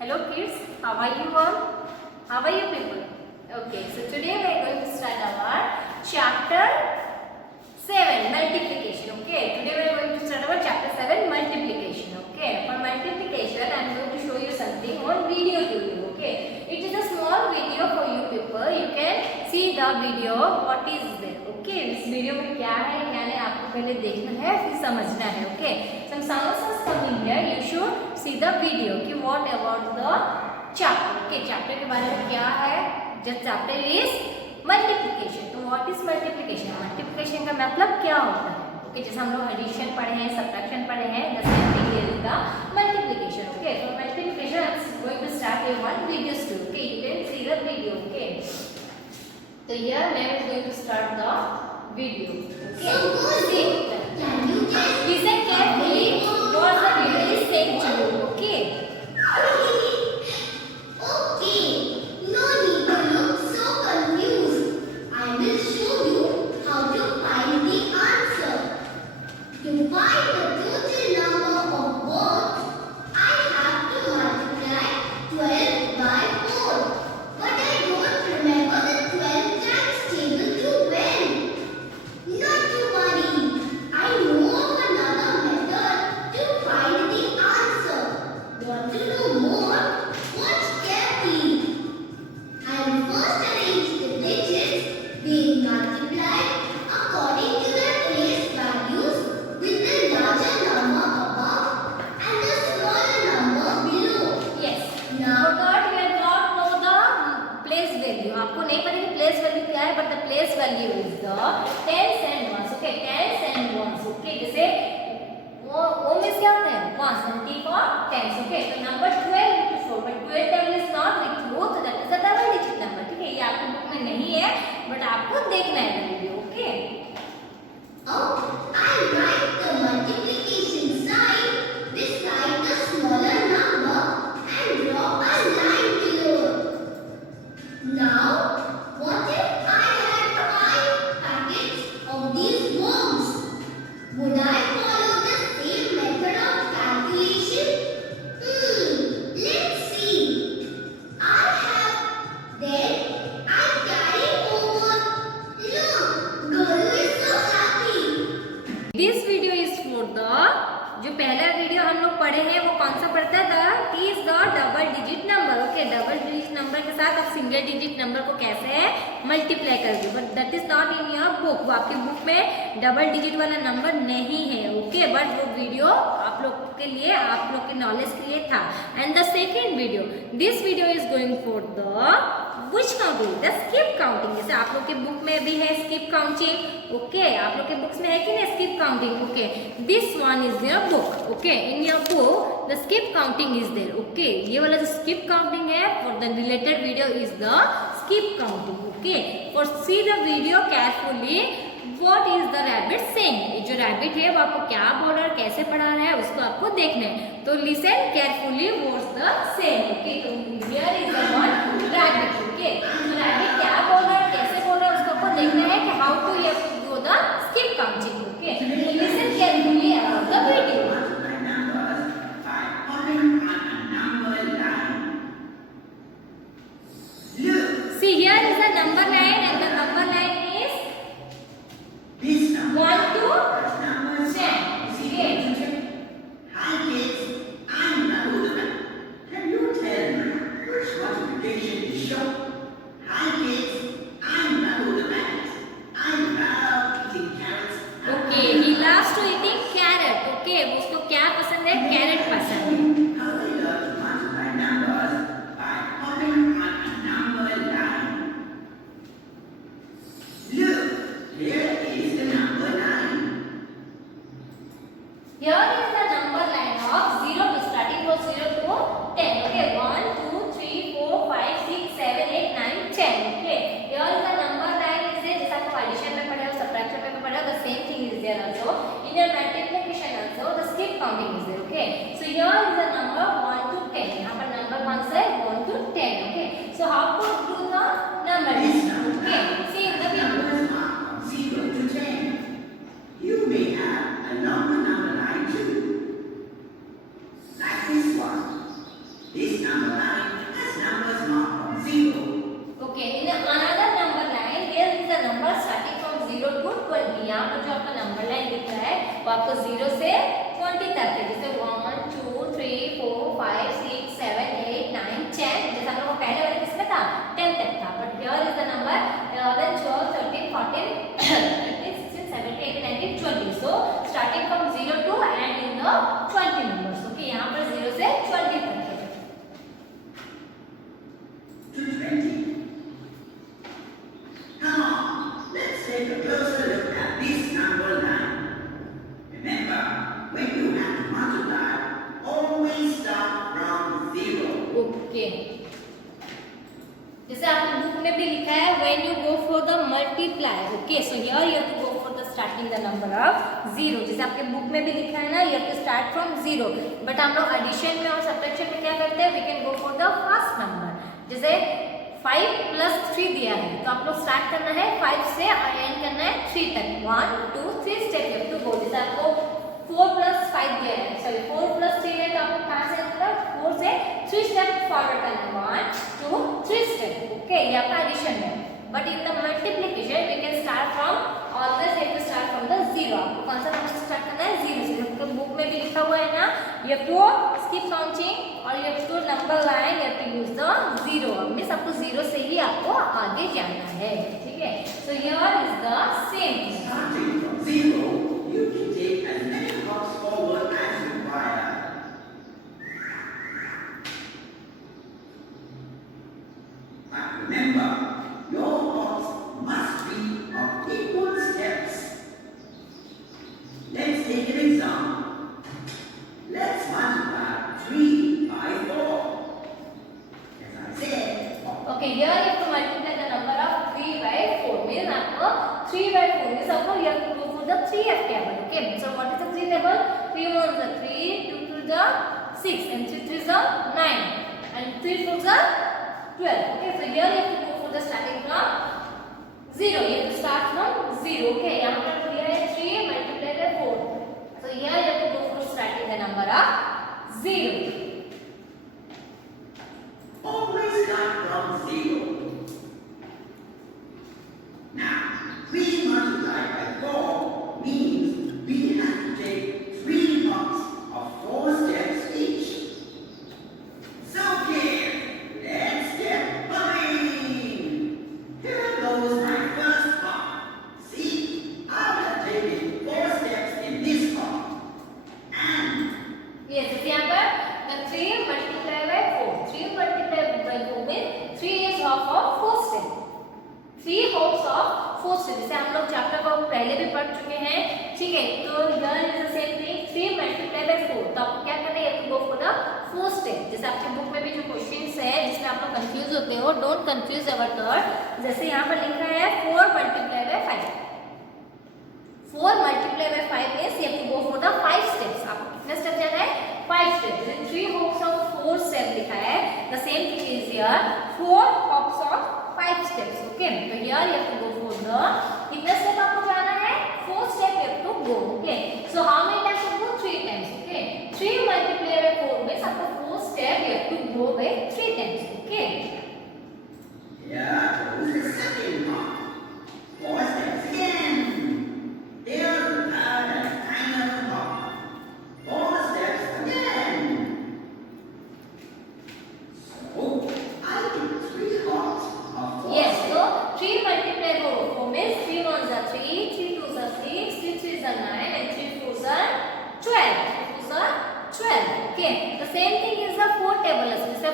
Hello kids, how are you all? How are you people? Okay, so today we are going to start our chapter 7 multiplication. Okay, today we are going to start our chapter 7 multiplication. Okay, for multiplication I am going to show you something on video to you. Okay, it is a small video for you people. You can see the video what is there. Okay, इस video में क्या है क्या नहीं आपको पहले देखना है फिर समझना है. Okay, some sounds are coming here. You should see the video. कि what about the chapter? Okay, chapter के बारे में क्या है? Just chapter is multiplication. तो what is multiplication? Multiplication का मतलब क्या होता है? Okay, जैसे हम लोग addition पढ़े हैं, subtraction पढ़े हैं, the same thing here is the multiplication. Okay, so multiplication is going to start with one video too. Okay, you can see the video. Okay. So here ma'am is going to start the video. Okay. See. Can you just Listen carefully what the video is saying to you. Okay. Okay, no need to look so confused. I will show you how to find the answer. To find the total number of words, I have to multiply 12 by 4. But I don't remember the 12 times table too well. Not to worry, I know of another method to find the answer. Want to know more? Watch carefully. I will first arrange the digits being multiplied according to their place values with the larger number above and the smaller number below. Yes. Now, Forgot you have not know the place value. आपको नहीं पता कि place value क्या है, but the place value is the tens and ones. Okay, tens and ones. Okay, जैसे वो में क्या होता है? Ones and T for tens. Okay, so number 12 into 4, but 12 table is not with you, so that is a double digit number. ठीक है, ये आपकी बुक में नहीं है, but आपको देखना है video. Okay. I write the multiplication sign beside the smaller number and draw a line below. Now, what if I had 5 packets of these worms? Would I follow the same method of calculation? Let's see. I carry over. Look, Guru is so happy. This video is for the जो पहला video हम लोग पढ़े हैं वो कौन सा पढ़ता था कि is the double digit number. Okay, double digit number के साथ आप सिंगल डिजिट नंबर को कैसे मल्टीप्लाई करोगे, but that is not in your book. वो आपकी बुक में डबल डिजिट वाला नंबर नहीं है. ओके, बट वो वीडियो आप लोग के लिए आप लोग के नॉलेज के लिए था. And the second video, this video is going for the which counting, the skip counting. जैसे आप लोग के बुक में भी है skip counting. ओके, आप लोग के बुक्स में है कि नहीं skip counting. Okay, this one is your book. Okay, in your book the skip counting is there. Okay, ये वाला जो skip counting है for the related video is the skip counting. Okay, for see the video carefully what is the rabbit saying. ये जो rabbit है वो आपको क्या बोल रहा है, कैसे पढ़ा रहा है, उसको आपको देखना है. तो listen carefully what's the saying. Okay, तो here is the one rabbit. Okay, तो rabbit क्या बोल रहा है, कैसे बोल रहा है, उसको आपको देखना है कि how to you have to do the skip counting. Okay, तो listen carefully about the video. See here is the number line and the number line is 1 to 10. See it? Hi kids, I'm Narudana. Can you tell me in another number line here is the number starting from 0 to 20. यहाँ पर जो आपका number line दिख रहा है वो आपको 0 से 20 तक है, जैसे 1 2 3 4 5 6 7 8 9 10, जैसे हम लोग को पहले वाले किसमें था 10 तक था, but here is the number 11 12 13 14 15 16 17 18 19 20. So starting from 0 to and in the 20 numbers. Okay, यहाँ पर 0 से 20 तक है. To 20. Come on, let's take a closer look at this number line. Remember, when you have to multiply, always start from 0. Okay. जैसे आपने book में भी लिखा है when you go for the multiply. Okay, so here you have to go for the starting the number of 0. जैसे आपके book में भी लिखा है ना, you have to start from 0. But हम लोग एडिशन में और सब्ट्रैक्शन में क्या करते हैं, we can go for the first number. जैसे 5 plus 3 दिया है तो आप लोग स्टार्ट करना है 5 से और एंड करना है 3 तक. 1 2 3 step you have to go. जैसे आपको 4 plus 5 दिया है, सॉरी 4 plus 3 है तो आपको कहाँ से मतलब 4 से 3 स्टेप फॉरवर्ड करना है. 1 2 3 स्टेप. ओके, ये आपका एडिशन है. But in the multiplication we can start from always have to start from the 0. आपको कौन सा नंबर से स्टार्ट करना है 0 से. आपको बुक में भी लिखा हुआ है ना, you have to skip counting और you have to number line, you have to use the 0. Means आपको 0 से ही आपको आगे जाना है. ठीक है, so here is the same. Starting from 0, you can take as many hops forward as required. But remember, your hops must be of equal steps. Let's take an example. Let's multiply 3 by 4. As I said, Okay, here you have to multiply the number of 3 by 4. Means आपको 3 by 4 means आपको you have to go for the 3f table. Okay, so what is the 3 table? 3 1 is 3, 2 2 is 6, and 3 3 is 9, and 3 4 is 12. Okay, so here you have to go for the starting from 0. You have to start from 0. Okay, यहाँ पर दिया है 3 multiplied by 4. So here you have to go for starting the number of 0. always start from 0. Now, 3 multiplied by 4 means we have to take 3 hops of 4 steps each. So clear. Let's get going. Here goes my first hop. See, I have taken 4 steps in this hop. And Yes, जैसे यहाँ पर the 3 multiplied by 4. 3 multiplied by 4 means 3 is half of 4 step. 3 hops of 4 step. जैसे हम लोग chapter को पहले भी पढ़ चुके हैं. ठीक है, तो here is the same thing. 3 multiplied by 4. तो आपको क्या करना है, you have to go for the 4 step. जैसे आपके बुक में भी जो क्वेश्चंस है जिसमें आप लोग कंफ्यूज होते हो, डोंट कंफ्यूज अवर थॉट. जैसे यहाँ पर लिखा है 4 multiplied by 5. 4 multiplied by 5 means you have to go for the 5 steps. आपको कितने स्टेप जाना है 5 steps. जैसे 3 hops of 4 step लिखा है, the same thing is here 4 hops of 5 steps. Okay, so here you have to go for the कितने step आपको जाना है 4 step you have to go. Okay, so how many times you go 3 times. Okay, 3 multiplied by 4 means आपको 4 step you have to go by 3 times. Okay, here goes the second hop. 4 steps again. Here's the third and final hop. 4 steps again. So, I took 3 hops of 4 yes, steps. so 3 multiplied by 4 means 3 ones are 3, 3 twos are 6, 3 threes are 9, and 3 fours are 12. 3 fours are 12. Okay, the same thing is the 4 table. जैसे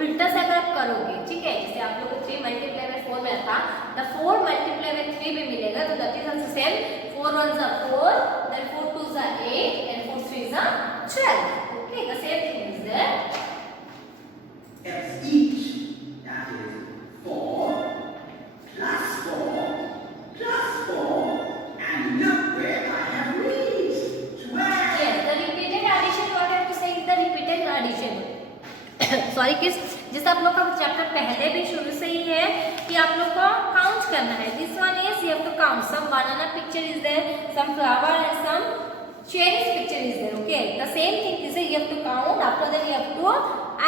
उल्टा से अगर आप करोगे, ठीक है, जैसे आप लोग को 3 multiplied by 4 मिला था, the 4 multiplied by 3 भी मिलेगा, तो that is also same. 4 ones are 4, then 4 twos are 8, and 4 threes are 12. Okay, the same thing is there. Steps each. That is 4 plus 4 plus 4. And look where I have reached. 12. Yes, the repeated addition. What I have to say is the repeated addition. Sorry kids, जैसे आप लोग का chapter पहले भी शुरू से ही है कि आप लोग को काउंट करना है. This one is you have to count. Some banana picture is there, some flower and some cherries picture is there. Okay, the same thing is you have to count. After that you have to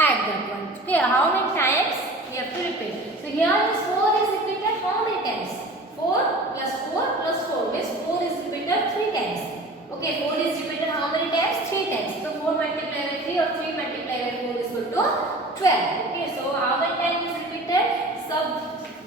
add that one. Okay, how many times you have to repeat. So here is 4 4 plus 4 plus 4 means 4 is repeated 3 times. Okay, 4 is repeated how many times? 3 times. So 4 multiplied by 3 or 3 multiplied by 4 is equal to 12. Okay, so how many times is repeated? सब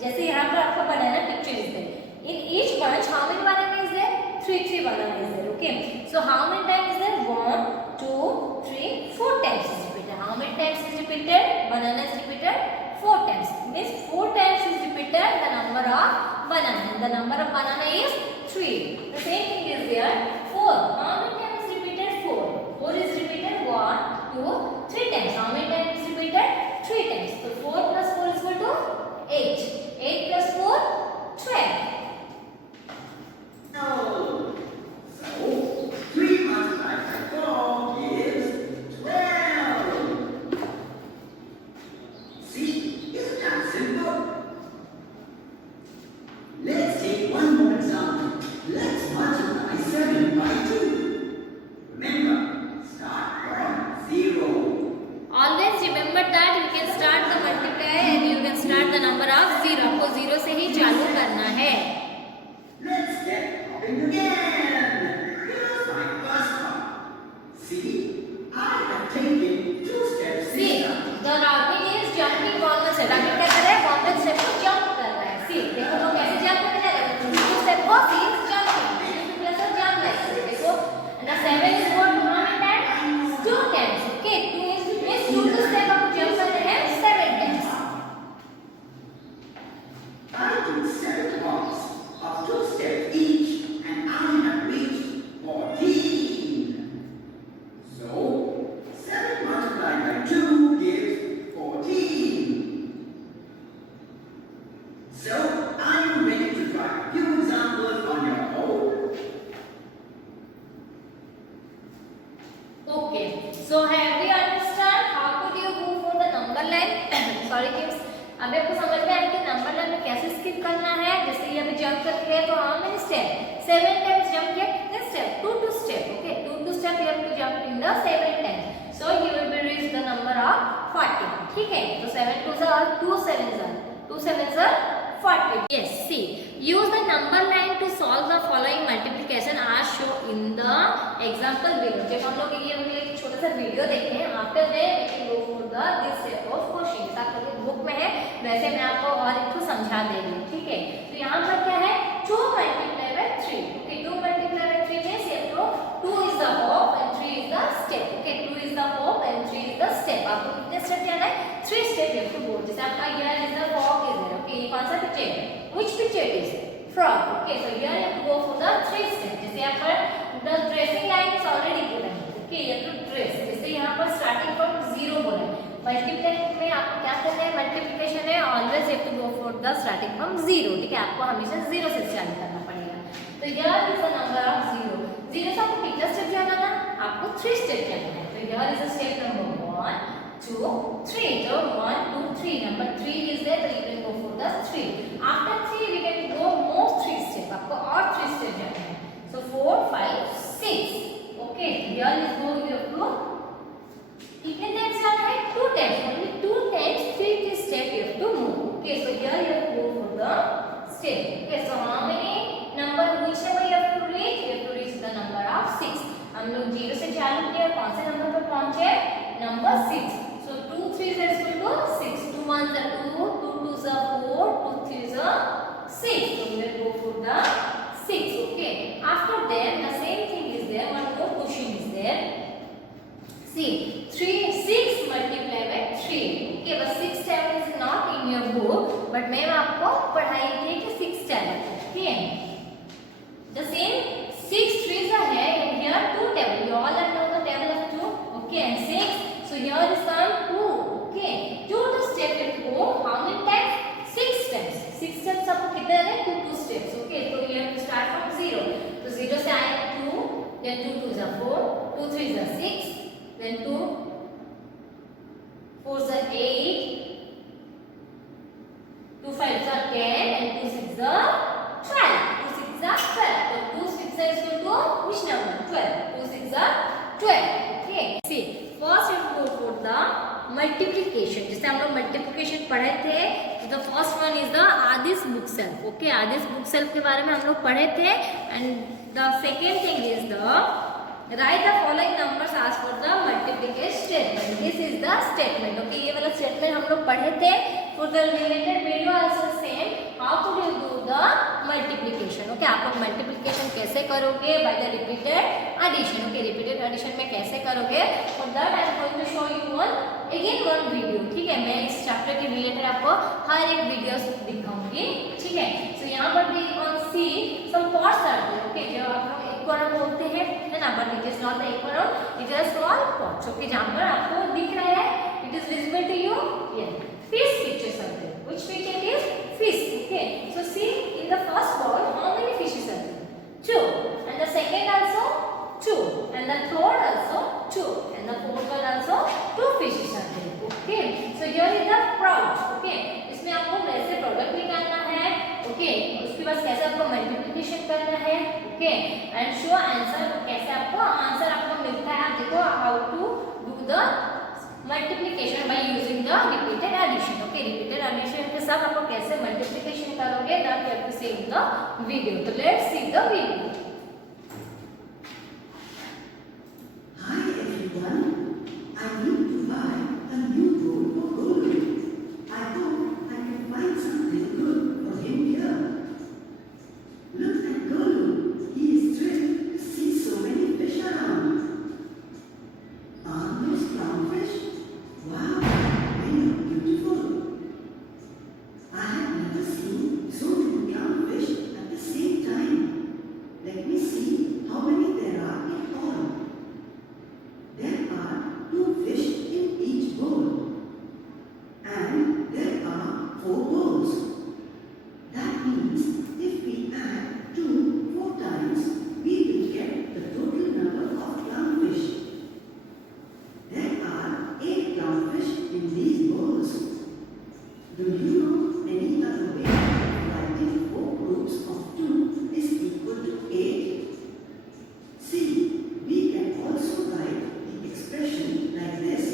जैसे यहाँ पर आपको बनाना picture is there. In each bunch, how many banana is there? 3 banana is there. Okay, so how many times is there? 1, 2, 3, 4 times is repeated. How many times is repeated? Banana is repeated 4 times. Means 4 times is repeated the number of banana. And the number of banana is 3. The same thing is there. 4. How many times is repeated? 4. 4 is repeated 1, 2, 3 times. How many times is repeated? 3 times. So 4 plus 4 is equal to 8. 8 plus 4, 12. No. So 3 multiplied by 4 is 12. See, isn't that simple? Let's take one more example. Let's multiply 7 by 2. Remember, start from 0. Always remember that you can start the multiply and you can start the number of 0. आपको 0 से ही चालू करना है. Let's get hopping again. Here's my first one. See, I have taken 2 steps See, this time. the routing is jumping on the step. routing क्या कर रहा है? on the step को jump कर रहा है. See, देखो तो कैसे jump करके जा रहा है? 2 step को he is jumping. 2 plus a jump like this. देखो, and the 7 is what? How many times? 2 times. Okay, 2 is means 2 to step आपको jump करना है 7 times. I took 7 hops of 2 steps each, and I have reached 14. So, 7 multiplied by 2 gives 14. So, are you ready to try a few examples on your own? Okay, so have we understand how could you go for the number line? Sorry kids, अभी आपको समझ में आया कि number line में कैसे skip करना है. जैसे ये अभी जंप करके गए तो how many step? 7 times jump किया कितने step? 2 to step. Okay, 2 to step you have to jump in the 7 times. So you will be reach the number of 40. ठीक है, तो 7 2s are 2 7s are 2 7s are 40. Yes, see, use the number line to solve the following multiplication as shown in the example below. जब हम लोग ये एक छोटा सा वीडियो देखते हैं, after that we can go for the this type of question. आप लोग बुक में है, वैसे मैं आपको और एक तो समझा दे रही हूँ. ठीक है, तो यहाँ पर क्या है? 2 multiplied by 3. Okay, 2 multiplied by 3 means ये तो 2 is the hop and 3 is the step. Okay, 2 is the hop and 3 is the step. आपको कितने स्टेप जाना है? 3 step you have to go. जैसे आपका here is the frog is there. Okay, ये कौन सा पिक्चर है? Which picture it is? Frog. Okay, so here you have to go for the 3 steps. जैसे यहाँ पर the dressing line is already given. Okay, you have to dress. जैसे यहाँ पर starting from 0 बोला है. मल्टीप्लाई में आपको क्या करना है? मल्टीप्लिकेशन है, always have to go for the starting from 0. ठीक है, आपको हमेशा 0 से चालू करना पड़ेगा. तो here is the number of 0. 0 से आपको कितना स्टेप जाना था? आपको 3 स्टेप जाना है. तो here is the step number 1 2 3. तो 1 2 3 नंबर 3 इज देयर, तो you can go for the 3. After 3 we can go more 3 step. आपको और 3 स्टेप जाना है. So 4 5 6. Okay, here is go you have to कितने टाइम्स जाना है? 2 times. Only 2 times 3 step you have to move. Okay, so here you have to go for the step. Okay, so how many number which number you have to reach? You have to reach the number of 6. हम लोग 0 से चालू किया, कौन से number पर पहुंचे? Number 6. So 2 3 is equal to 6. 2 1s are 2, 2 2s are 4, 2 3s are 6. So we will go for the 6. Okay. After that, the same thing is there. One more question is there. See, 6 multiplied by 3. Okay, but 6 7 is not in your book, but ma'am आपको पढ़ाई थी कि 6 7. ठीक है. The same 6 3s are here and here 2 table. You all know the table of 2. Okay, and 6. So here is come 2. Okay, 2 to step it go. How many times? 6 times. 6 times आपको कितने हैं? 2 2 steps. Okay, so you have to start from 0. So 0 से आए 2, then 2 2s are 4, 2 3s are 6. Then 2 4s are 8, 2 5s are 10, and 2 6s are 12. 2 6s are 12. So 2 6s are equal to which number? 12. 2 6s are 12. Okay. See, first we go for the multiplication. जैसे हम लोग multiplication पढ़े थे, the first one is the आदिश bookshelf. Okay, आदिश bookshelf के बारे में हम लोग पढ़े थे. And the second thing is the right the following numbers as for the multiplication statement. This is the statement. Okay, ये वाला स्टेटमेंट हम लोग पढ़े थे. For the related video also same how to do the multiplication. Okay, आप लोग multiplication कैसे करोगे by the repeated addition. Okay, repeated addition में कैसे करोगे, for that I am going to show you one video. ठीक है, मैं इस चैप्टर के रिलेटेड आपको हर एक वीडियो दिखाऊंगी. ठीक है, सो यहाँ पर भी on sea some pots are there. Okay, जो आप लोग इक्वारम बोलते हैं, है ना, but it is not the aquarium, it is small pots. Okay, जहाँ पर आपको दिख रहा है, it is visible to you. ये fish pictures are there. Which fish it is? Fish. Okay, so see in the first bowl how many fishes are there? 2. And the second also 2. And the third also 2. And the fourth one also 2 fishes are there. Okay, so here is the product. Okay, इसमें आपको कैसे product निकालना है. Okay, उसके बाद कैसे आपको multiplication करना है. Okay, and show answer. कैसे आपको आंसर आपको मिलता है. आप देखो how to do the multiplication by using the repeated addition. Okay, repeated addition के साथ आपको कैसे मल्टीप्लिकेशन करोगे, that you have to see in the video. तो let's see the video. Hi everyone, I need to buy a new bowl for Golu. I hope I can find something good for him here. Look at Golu, he is thrilled to see so many fish around. Aren't those clownfish? Wow, they look beautiful. I have never seen so many clownfish at the same time. Let me see how many there are in all. There are 2 fish in each bowl. And there are 4 bowls. That means if we add 2 4 times, we will get the total number of clownfish. There are 8 clownfish in these bowls. Do you know any other way of writing 4 groups of 2 is equal to 8? See, we can also write the expression like this.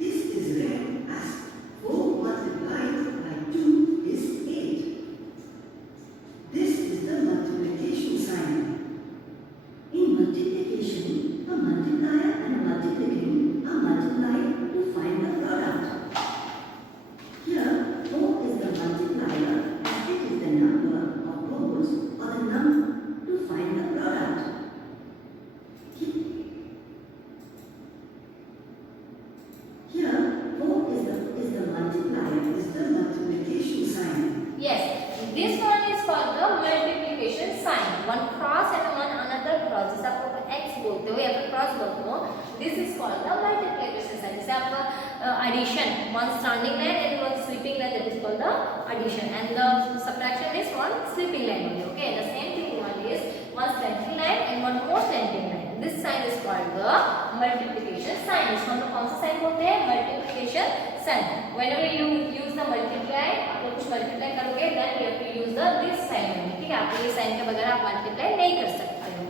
This is read as 4 multiplied by 2 is 8. This is the multiplication sign. In multiplication, a multiplier and a multiplicand are multiplied to find the product. Here, 4 is the multiplier as it is the number of bowls or the number to find the product. Here, 4 is the multiplier, is the multiplication sign. Yes, this one is called the multiplication sign. One cross and one another cross. जैसे आप लोग x बोलते हो या फिर cross बोलते हो, this is called the multiplication sign. जैसे आपका addition, one standing line and one sleeping line, that is called the addition, and the subtraction is one sleeping line only. Okay, the same thing one is one slanting line and one more slanting line. This sign is called the multiplication sign. इसको हम लोग कौन सा sign बोलते हैं? Multiplication sign. Whenever you use the multiply, आप लोग कुछ multiply करोगे, then you have to use the this sign only. ठीक है, आपको ये sign के बगैर आप multiply नहीं कर सकते हो.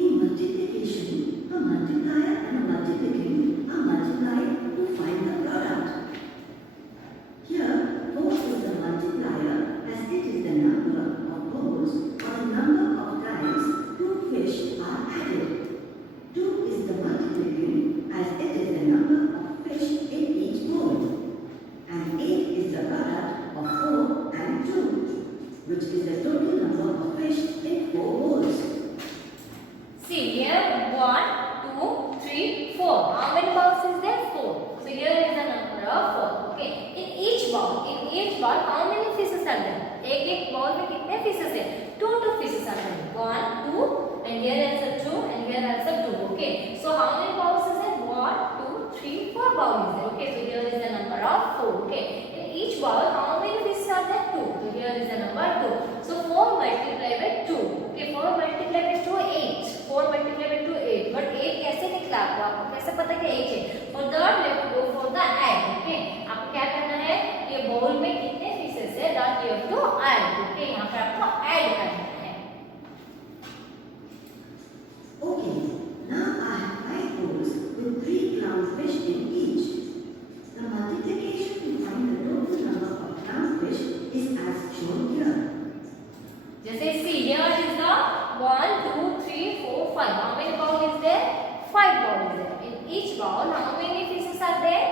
In multiplication, a multiplier and a multiplicand are multiplied to find the product. Here, 4 is the multiplier as it is the number of bowls or the number of times 2 fish are added. 2 is the multiplicand as it is the number of fish in each bowl. And 8 is the product of 4 and 2, which is the total number of fish in 4 bowls. See here, 1, 2, 3, 4. How many bowls is there? 4. So here is the number of 4. Okay. In each bowl, how many fishes are there? एक bowl में कितने fishes है? 2 fishes are there. 1, 2, and here answer 2, and here answer 2. Okay. So how many bowls is there? 1, 2, 3, 4 bowls is there. Okay. So here is the number of 4. Okay. In each bowl, how many fishes are there? 2. So here is the number 2. So 4 multiplied by 2. Okay. 4 multiplied by 2, 8. 4 multiplied by 2, 8. But 8 कैसे निकला आपको कैसे पता कि 8 है? For that we have to go for the add. Okay. आपको क्या करना है? ये bowl में कितने pieces है? That you have to add. Okay. यहाँ पर आपको add करना है. Okay, now I have 5 bowls with 3 clownfish in each. each bowl how many fishes are there?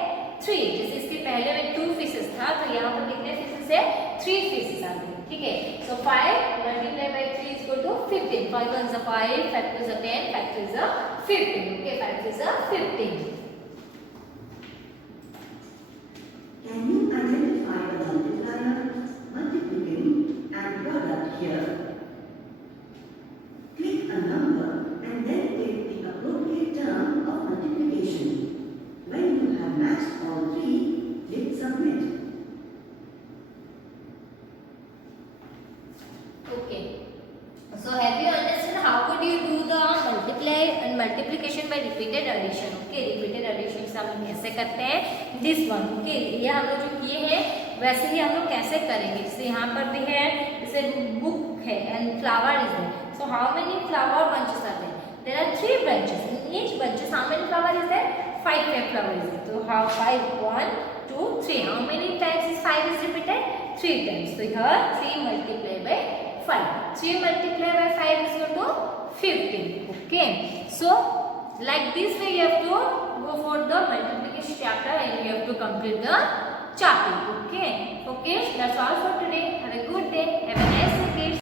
3. जैसे इसके पहले में 2 fishes था तो यहाँ पर कितने fishes है? 3 fishes are there. ठीक है. So 5 multiplied by 3 is equal to 15. 5 ones are 5, 5 twos are 10, 5 threes are 15. Okay, 5 threes are 15. Can you identify the multiplier, multiplicand, and product here? Click a number and then take the appropriate term of multiplication. When you have matched all three, click submit. Okay. So have you understood how could you do the multiply and multiplication by repeated addition? Okay, repeated addition से हम कैसे करते हैं? This one. Okay, ये हम लोग जो किए हैं वैसे ही हम लोग कैसे करेंगे? जैसे यहाँ पर भी है, जैसे book है and flower is there. So how many flower bunches are there? There are 3 bunches. In each bunches, how many flower is there? 5 flower is there. So how 5? 1, 2, 3. How many times is 5 is repeated? 3 times. So here 3 multiplied by 5. 3 multiplied by 5 is equal to 15. Okay. So like this way you have to go for the multiplication chapter and you have to complete the chapter. Okay. Okay. That's all for today. Have a good day. Have a nice